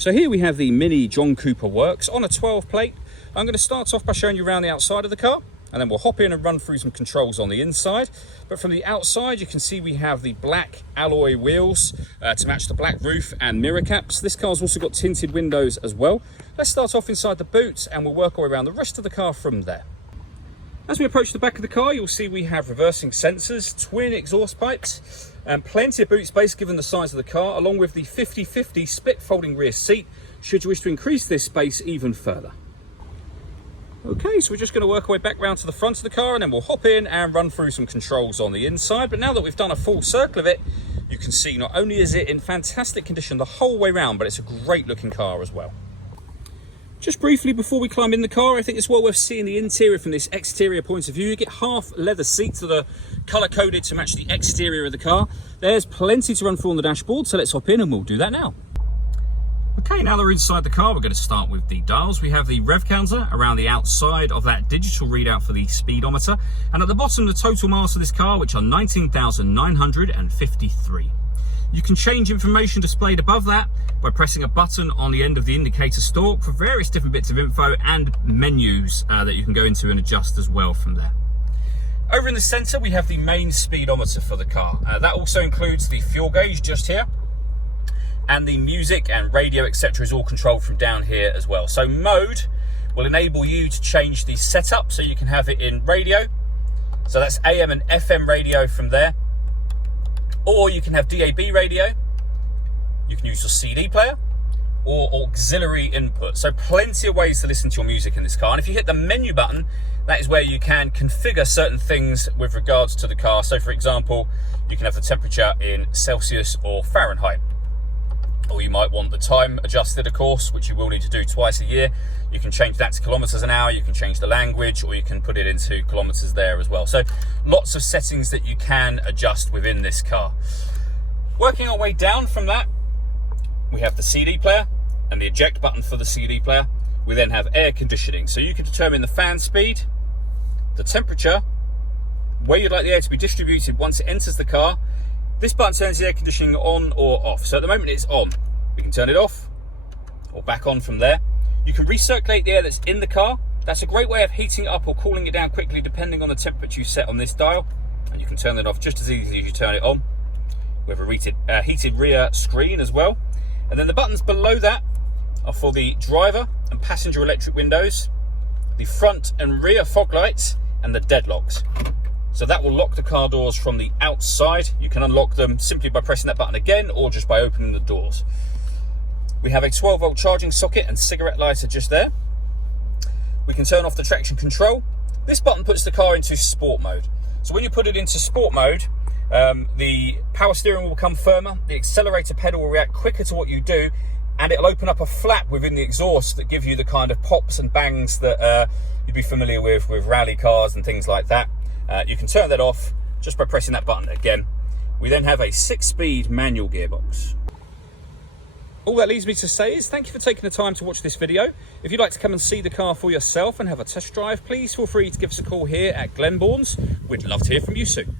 So here we have the Mini John Cooper Works on a 12 plate. I'm going to start off by showing you around the outside of the car, and then we'll hop in and run through some controls on the inside. But from the outside, you can see we have the black alloy wheels to match the black roof and mirror caps. This car's also got tinted windows as well. Let's start off inside the boot and we'll work our way around the rest of the car from there. As we approach the back of the car, you'll see we have reversing sensors, twin exhaust pipes, and plenty of boot space given the size of the car, along with the 50/50 split folding rear seat, should you wish to increase this space even further. Okay, so we're just going to work our way back round to the front of the car and then we'll hop in and run through some controls on the inside. But now that we've done a full circle of it, you can see not only is it in fantastic condition the whole way round, but it's a great looking car as well. Just briefly before we climb in the car, I think it's well worth seeing the interior from this exterior point of view. You get half leather seats that are colour coded to match the exterior of the car. There's plenty to run through on the dashboard, so let's hop in and we'll do that now. Okay, now that we're inside the car, we're going to start with the dials. We have the rev counter around the outside of that digital readout for the speedometer. And at the bottom, the total miles of this car, which are 19,953. You can change information displayed above that by pressing a button on the end of the indicator stalk for various different bits of info and menus that you can go into and adjust as well from there. Over in the center, we have the main speedometer for the car. That also includes the fuel gauge just here. And the music and radio, etc. is all controlled from down here as well. So mode will enable you to change the setup so you can have it in radio. So that's AM and FM radio from there. Or you can have DAB radio. You can use your CD player or auxiliary input. So plenty of ways to listen to your music in this car. And if you hit the menu button, that is where you can configure certain things with regards to the car. So for example, you can have the temperature in Celsius or Fahrenheit. Or you might want the time adjusted, of course, which you will need to do twice a year. You can change that to kilometers an hour, you can change the language, or you can put it into kilometers there as well. So lots of settings that you can adjust within this car. Working our way down from that, we have the CD player and the eject button for the CD player. We then have air conditioning. So you can determine the fan speed, the temperature, where you'd like the air to be distributed once it enters the car. This button turns the air conditioning on or off. So at the moment it's on. We can turn it off or back on from there. You can recirculate the air that's in the car. That's a great way of heating it up or cooling it down quickly depending on the temperature you set on this dial. And you can turn it off just as easily as you turn it on. We have a heated rear screen as well. And then the buttons below that are for the driver and passenger electric windows, the front and rear fog lights, and the deadlocks. So that will lock the car doors from the outside. You can unlock them simply by pressing that button again or just by opening the doors. We have a 12-volt charging socket and cigarette lighter just there. We can turn off the traction control. This button puts the car into sport mode. So when you put it into sport mode, the power steering will become firmer, the accelerator pedal will react quicker to what you do, and it'll open up a flap within the exhaust that give you the kind of pops and bangs that you'd be familiar with rally cars and things like that. You can turn that off just by pressing that button again. We then have a 6-speed manual gearbox. All that leaves me to say is thank you for taking the time to watch this video. If you'd like to come and see the car for yourself and have a test drive, please feel free to give us a call here at Glenbourne's. We'd love to hear from you soon.